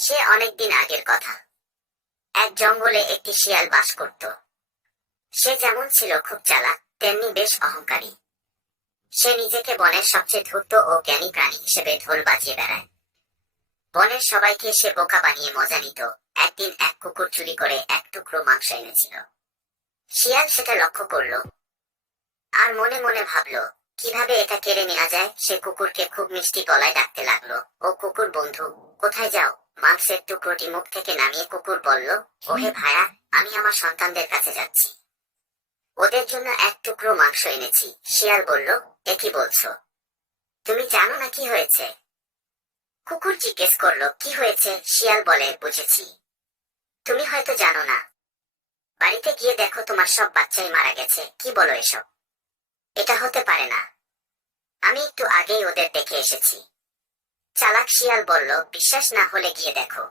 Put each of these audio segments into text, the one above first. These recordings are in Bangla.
সে অনেকদিন আগের কথা। এক জঙ্গলে একটি শিয়াল বাস করত। সে যেমন ছিল খুব চালাক, তেমনি বেশ অহংকারী। সে নিজেকে বনের সবচেয়ে ধূর্ত ও জ্ঞানী প্রাণী হিসেবে ঢোল বাজিয়ে বেড়ায়। বনের সবাইকে সে বোকা বানিয়ে মজা নিত। একদিন এক কুকুর চুরি করে এক টুকরো মাংস এনেছিল। শিয়াল সেটা লক্ষ্য করল আর মনে মনে ভাবল, কিভাবে এটা কেড়ে নেওয়া যায়। সে কুকুরকে খুব মিষ্টি গলায় ডাকতে লাগলো, ও কুকুর বন্ধু, কোথায় যাও? মাংসের টুকরোটি মুখ থেকে নামিয়ে কুকুর বলল, ওহে ভায়া, আমি আমার সন্তানদের কাছে যাচ্ছি। ওদের জন্য এক টুকরো মাংস এনেছি। শিয়াল বলল, এ কি বলছো? তুমি জানো না কি হয়েছে? কুকুর জিজ্ঞেস করলো, কি হয়েছে? শিয়াল বলে, বুঝেছি, তুমি হয়তো জানো না। বাড়িতে গিয়ে দেখো তোমার সব বাচ্চাই মারা গেছে। কি বলো এসব? এটা হতে পারে না, আমি একটু আগেই ওদের দেখে এসেছি। চালাক শিয়াল বলল, বিশ্বাস না হলে গিয়ে দেখো।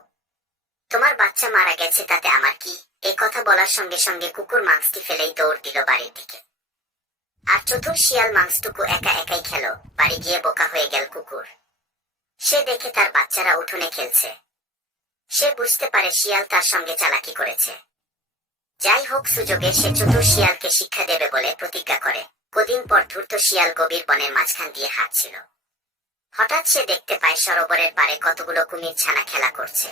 তোমার বাচ্চা মারা গেছে তাতে আমার কি? এই কথা বলার সঙ্গে সঙ্গে কুকুর মাংসটি ফেলেই দৌড় দিল বাড়ির দিকে। আর চতুর শিয়াল মাংসটুকু একা একাই খেল। বাড়ি গিয়ে বোকা হয়ে গেল কুকুর। সে দেখে তার বাচ্চারা উঠোনে খেলছে। সে বুঝতে পারে শিয়াল তার সঙ্গে চালাকি করেছে। যাই হোক, সুযোগে সে চতুর শিয়ালকে শিক্ষা দেবে বলে প্রতিজ্ঞা করে। কদিন পর ধূর্ত শিয়াল গভীর বনের মাঝখান দিয়ে হাঁটছিল। হঠাৎ সে দেখতে পায় সরোবরের পাড়ে কতগুলো কুমির ছানা খেলা করছে।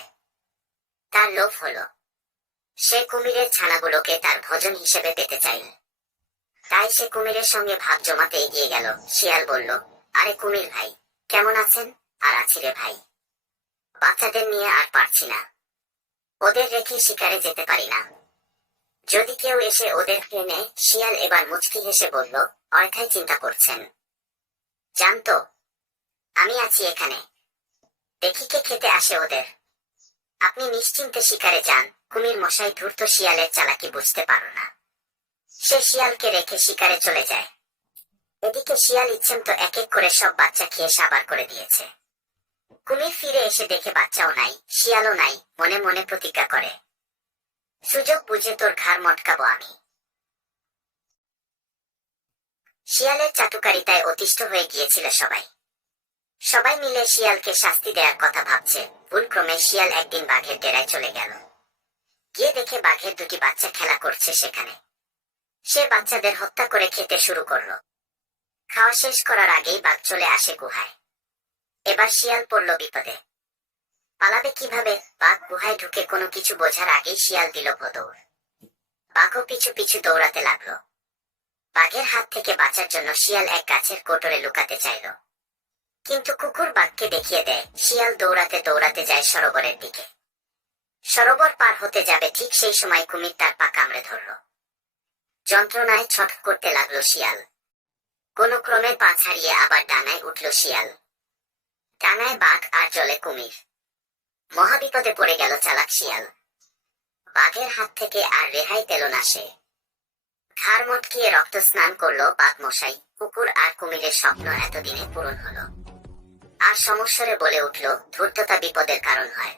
তার লোভ হলো। সে কুমিরের ছানাগুলোকে তার ভোজন হিসেবে পেতে চাইল। তাই সে কুমিরের সঙ্গে ভাব জমাতে এগিয়ে গেল। শিয়াল বলল, আরে কুমির ভাই, কেমন আছেন? আর আছি রে ভাই, বাচ্চাদের নিয়ে আর পারছি না। ওদের রেখে শিকারে যেতে পারি না। যদি কেউ এসে ওদের খেয়ে নেয়। শিয়াল এবার মুচকি হেসে বলল, অযথাই চিন্তা করছেন, জানতো আমি আছি এখানে। দেখি কে খেতে আসে ওদের। আপনি নিশ্চিন্তে শিকারে যান। কুমির মশাই ধূর্ত শিয়ালের চালাকি বুঝতে পারো না। সে শিয়ালকে রেখে শিকারে চলে যায়। এদিকে শিয়াল ইচ্ছেমতো এক এক করে সব বাচ্চা খেয়ে সাবার করে দিয়েছে। কুমির ফিরে এসে দেখে বাচ্চাও নাই, শিয়ালও নাই। মনে মনে প্রতিজ্ঞা করে, সুযোগ বুঝে তোর ঘাড় মটকাবো আমি। শিয়ালের চাটুকারিতায় অতিষ্ঠ হয়ে গিয়েছিল সবাই। সবাই মিলে শিয়ালকে শাস্তি দেওয়ার কথা ভাবছে। ভুলক্রমে শিয়াল একদিন বাঘের ডেরায় চলে গেল। গিয়ে দেখে বাঘের দুটি বাচ্চা খেলা করছে সেখানে। সে বাচ্চাদের হত্যা করে খেতে শুরু করলো। খাওয়া শেষ করার আগেই বাঘ চলে আসে গুহায়। এবার শিয়াল পড়ল বিপদে। পালাবে কিভাবে? বাঘ গুহায় ঢুকে কোনো কিছু বোঝার আগেই শিয়াল দিল দৌড়। বাঘও পিছু পিছু দৌড়াতে লাগলো। বাঘের হাত থেকে বাঁচার জন্য শিয়াল এক গাছের কোটরে লুকাতে চাইল, কিন্তু কুকুর বাঘকে দেখিয়ে দেয়। শিয়াল দৌড়াতে দৌড়াতে যায় সরোবরের দিকে। সরোবর পার হতে যাবে, ঠিক সেই সময় কুমির তার পা কামড়ে ধরল। যন্ত্রণায় ছট করতে লাগলো শিয়াল। কোনো ক্রমে পা ছাড়িয়ে আবার ডানায় উঠল শিয়াল। ডানায় বাঘ আর জলে কুমির। মহাবিপদে পড়ে গেল চালাক শিয়াল। বাঘের হাত থেকে আর রেহাই পেল না সে। ঘাড় মটকিয়ে রক্ত স্নান করলো বাঘ মশাই। কুকুর আর কুমিরের স্বপ্ন এতদিনে পূরণ হলো। আর সমস্বরে বলে উঠল, ধূর্ততা বিপদের কারণ হয়।